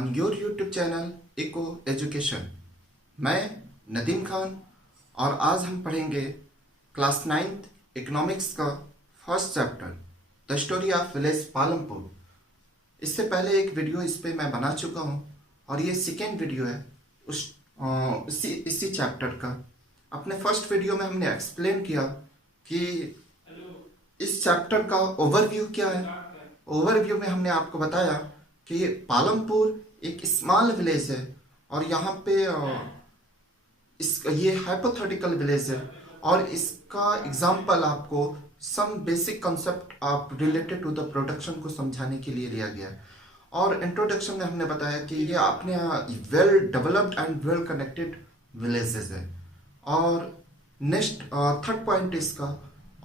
on your YouTube channel eco education. मैं नदीम खान और आज हम पढ़ेंगे क्लास 9th इकोनॉमिक्स का first chapter the story of village Palampur. इससे पहले एक वीडियो इस पे मैं बना चुका हूँ और ये सेकेंड वीडियो है इसी चैप्टर का। अपने फर्स्ट वीडियो में हमने एक्सप्लेन किया कि इस चैप्टर का ओवरव्यू क्या है। ओवरव्यू में हमने आपको बताया कि पालमपुर एक स्मॉल विलेज है और यहाँ पे ये हाइपोथेटिकल विलेज है और इसका एग्जाम्पल आपको सम बेसिक कंसेप्ट आप रिलेटेड टू द प्रोडक्शन को समझाने के लिए लिया गया है। और इंट्रोडक्शन में हमने बताया कि ये अपने well developed and well connected villages है। और नेक्स्ट थर्ड पॉइंट इसका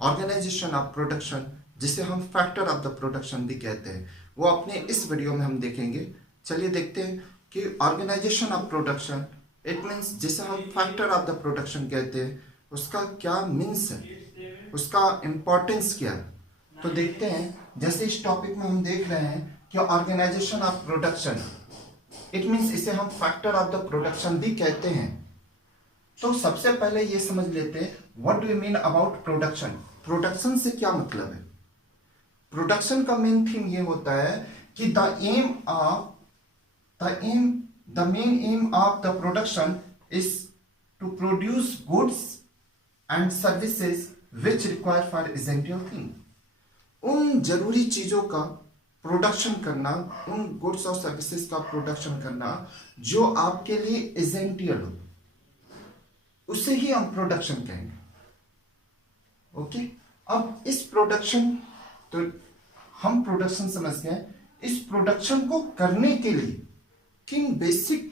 ऑर्गेनाइजेशन ऑफ प्रोडक्शन, जिसे हम फैक्टर ऑफ द प्रोडक्शन भी कहते हैं, वो अपने इस वीडियो में हम देखेंगे। चलिए देखते हैं कि organisation of production it means जिसे हम फैक्टर ऑफ द प्रोडक्शन कहते हैं उसका क्या मीन्स है, उसका इम्पोर्टेंस क्या है। तो देखते हैं, जैसे इस टॉपिक में हम देख रहे हैं कि organisation of production it means इसे हम फैक्टर ऑफ द प्रोडक्शन भी कहते हैं। तो सबसे पहले ये समझ लेते हैं what do you mean about production. Production से क्या मतलब है। प्रोडक्शन का मेन थीम ये होता है कि the main aim of the production is to produce goods and services which require for essential thing। उन जरूरी चीजों का प्रोडक्शन करना, उन गुड्स और सर्विसेज का प्रोडक्शन करना जो आपके लिए एसेंशियल हो, उसे ही हम प्रोडक्शन कहेंगे। ओके, अब इस प्रोडक्शन, तो हम प्रोडक्शन समझ गए। इस प्रोडक्शन को करने के लिए किन बेसिक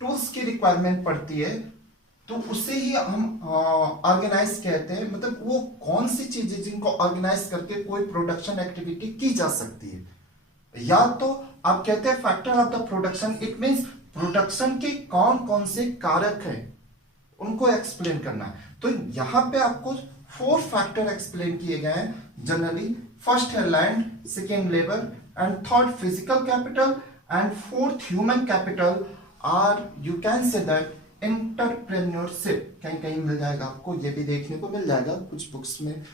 टूल्स की रिक्वायरमेंट पड़ती है, तो उसे ही हम ऑर्गेनाइज कहते हैं। मतलब वो कौन सी चीजें जिनको ऑर्गेनाइज करके कोई प्रोडक्शन एक्टिविटी की जा सकती है। या तो आप कहते हैं factor of the production, it means production के कौन कौन से कारक हैं उनको एक्सप्लेन करना है। तो यहां पे आपको 4 फैक्टर एक्सप्लेन किए गए हैं जनरली। फर्स्ट है land, second labour and third physical capital and fourth human capital, और you can say that entrepreneurship. कहीं कहीं मिल जाएगा आपको, ये भी देखने को मिल जाएगा कुछ बुक्स में।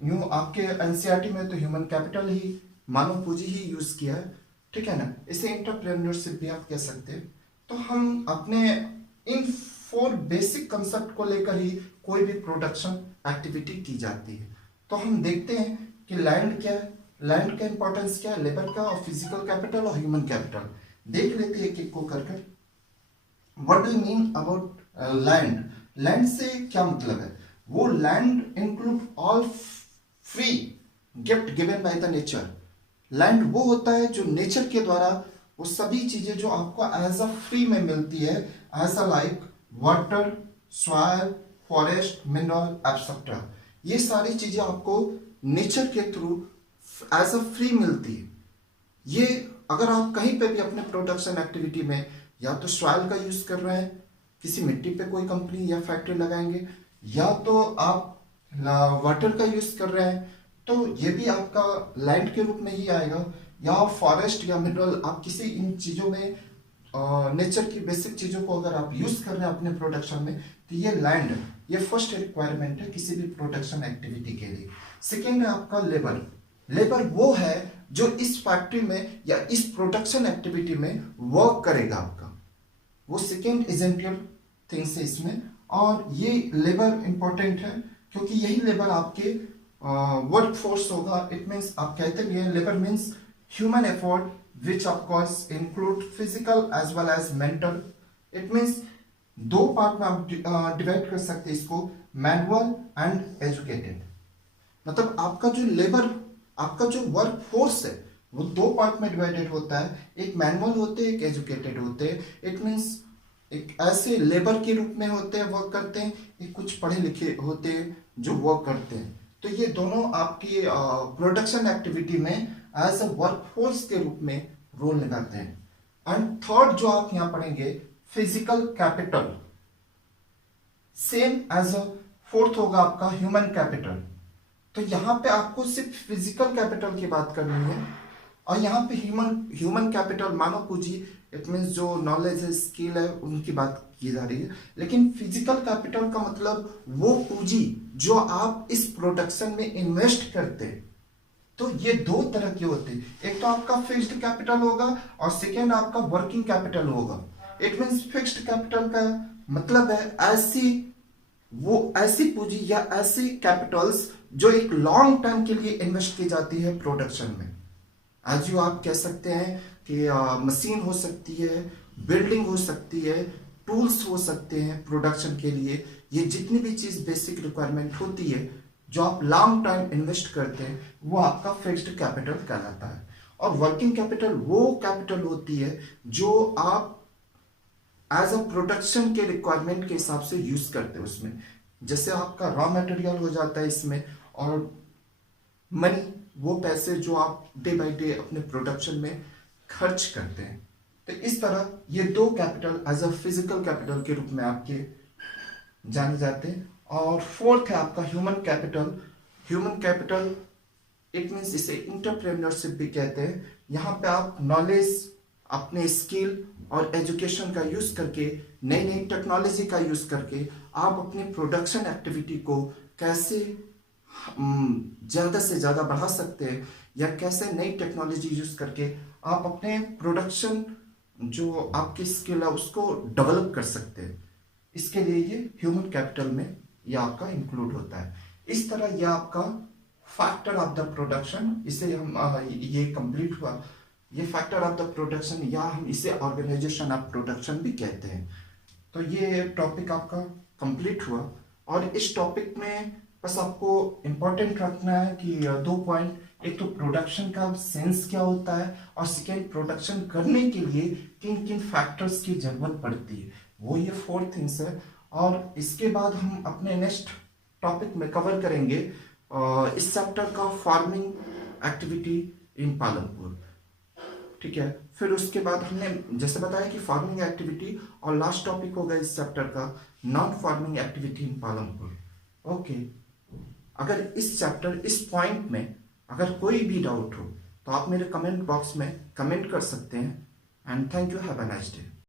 यूं आपके एनसीईआरटी में तो ह्यूमन कैपिटल ही, मानव पूंजी ही यूज किया है, ठीक है ना। इसे एंटरप्रेन्योरशिप भी आप कह सकते हैं। तो हम अपने इन 4 बेसिक कंसेप्ट को लेकर ही कोई भी प्रोडक्शन एक्टिविटी की जाती है। तो हम देखते हैं कि लैंड क्या है, लैंड का इंपॉर्टेंस क्या है, लेबर का, और फिजिकल कैपिटल और ह्यूमन कैपिटल। देख लेते हैं एक-एक को कर। What do you mean about land. Land से क्या मतलब है। वो land include all free gift given by the nature. Land वो होता है जो नेचर के द्वारा वो सभी चीजें जो आपको एज अ फ्री में मिलती है, as a like water, soil, forest, mineral etcetera. ये सारी चीजें आपको नेचर के थ्रू एज अ फ्री मिलती है। ये अगर आप कहीं पे भी अपने प्रोडक्शन एक्टिविटी में या तो सॉइल का यूज कर रहे हैं, किसी मिट्टी पे कोई कंपनी या फैक्ट्री लगाएंगे, या तो आप वाटर का यूज कर रहे हैं, तो ये भी आपका लैंड के रूप में ही आएगा। या फॉरेस्ट या मिनरल, आप किसी इन चीजों में नेचर की बेसिक चीजों को अगर आप यूज कर रहे हैं अपने प्रोडक्शन में, तो ये लैंड, ये फर्स्ट रिक्वायरमेंट है किसी भी प्रोडक्शन एक्टिविटी के लिए। सेकेंड है आपका लेबर। लेबर वो है जो इस फैक्ट्री में या इस प्रोडक्शन एक्टिविटी में वर्क करेगा आपका, वो सेकेंड एसेंशियल थिंग्स है इसमें। और ये लेबर इंपॉर्टेंट है क्योंकि यही लेबर आपके वर्क फोर्स होगा। इट मीन्स आप कहते भी हैं labour means human effort which of course include physical as well as mental। it means 2 part में आप डिवाइड कर सकते हैं इसको, मैनुअल एंड एजुकेटेड। मतलब आपका जो लेबर, आपका जो वर्क फोर्स है वो 2 पार्ट में डिवाइडेड होता है, एक मैनुअल होते हैं, एक एजुकेटेड होते हैं। इट मीन्स एक ऐसे लेबर के रूप में होते हैं, वर्क करते हैं, एक कुछ पढ़े लिखे होते हैं जो वर्क करते हैं। तो ये दोनों आपकी प्रोडक्शन एक्टिविटी में एज अ वर्कफोर्स के रूप में रोल निभाते हैं। एंड थर्ड जो आप यहां पढ़ेंगे physical capital, same as a fourth होगा आपका ह्यूमन कैपिटल। तो यहां पे आपको सिर्फ फिजिकल कैपिटल की बात करनी है। और यहाँ पे ह्यूमन कैपिटल मानव पूंजी, इट मीन्स जो नॉलेज है, स्किल है, उनकी बात की जा रही है। लेकिन फिजिकल कैपिटल का मतलब वो पूंजी जो आप इस प्रोडक्शन में इन्वेस्ट करते हैं। तो ये दो तरह के होते हैं, एक तो आपका फिक्स्ड कैपिटल होगा और सेकेंड आपका वर्किंग कैपिटल होगा। इट मीन्स फिक्स्ड कैपिटल का मतलब है ऐसी पूंजी या ऐसी कैपिटल्स जो एक लॉन्ग टर्म के लिए इन्वेस्ट की जाती है प्रोडक्शन में। आज यू आप कह सकते हैं कि मशीन हो सकती है, बिल्डिंग हो सकती है, टूल्स हो सकते हैं प्रोडक्शन के लिए। ये जितनी भी चीज बेसिक रिक्वायरमेंट होती है जो आप लॉन्ग टाइम इन्वेस्ट करते हैं, वो आपका फिक्स्ड कैपिटल कहलाता है। और वर्किंग कैपिटल वो कैपिटल होती है जो आप एज अ प्रोडक्शन के रिक्वायरमेंट के हिसाब से यूज करते हैं उसमें। जैसे आपका रॉ मटेरियल हो जाता है इसमें, और मनी वो पैसे जो आप डे बाय डे अपने प्रोडक्शन में खर्च करते हैं। तो इस तरह ये दो capital as a physical capital के रूप में आपके जाने जाते हैं। और फोर्थ है आपका human capital. Human capital it means इसे इंटरप्रेन्योरशिप भी कहते हैं। यहाँ पे आप नॉलेज, अपने स्किल और एजुकेशन का यूज करके, नई नई टेक्नोलॉजी का यूज करके आप अपनी प्रोडक्शन एक्टिविटी को कैसे ज़्यादा से ज़्यादा बढ़ा सकते हैं, या कैसे नई टेक्नोलॉजी यूज करके आप अपने प्रोडक्शन जो आपकी स्किल है उसको डेवलप कर सकते हैं। इसके लिए ये ह्यूमन कैपिटल में ये आपका इंक्लूड होता है। इस तरह ये आपका फैक्टर ऑफ द प्रोडक्शन, इसे हम ये कंप्लीट हुआ। ये फैक्टर ऑफ द प्रोडक्शन या हम इसे ऑर्गेनाइजेशन ऑफ प्रोडक्शन भी कहते हैं। तो ये टॉपिक आपका कंप्लीट हुआ। और इस टॉपिक में बस आपको इम्पोर्टेंट रखना है कि दो पॉइंट, एक तो प्रोडक्शन का सेंस क्या होता है, और सेकेंड प्रोडक्शन करने के लिए किन किन फैक्टर्स की जरूरत पड़ती है, वो ये 4 थिंग्स है। और इसके बाद हम अपने नेक्स्ट टॉपिक में कवर करेंगे इस चैप्टर का फार्मिंग एक्टिविटी इन पालमपुर। ठीक है, फिर उसके बाद हमने जैसे बताया कि फार्मिंग एक्टिविटी, और लास्ट टॉपिक होगा इस चैप्टर का non farming activity in Palampur. Okay, अगर इस चैप्टर इस पॉइंट में अगर कोई भी डाउट हो तो आप मेरे कमेंट बॉक्स में कमेंट कर सकते हैं। And thank you, have a nice day.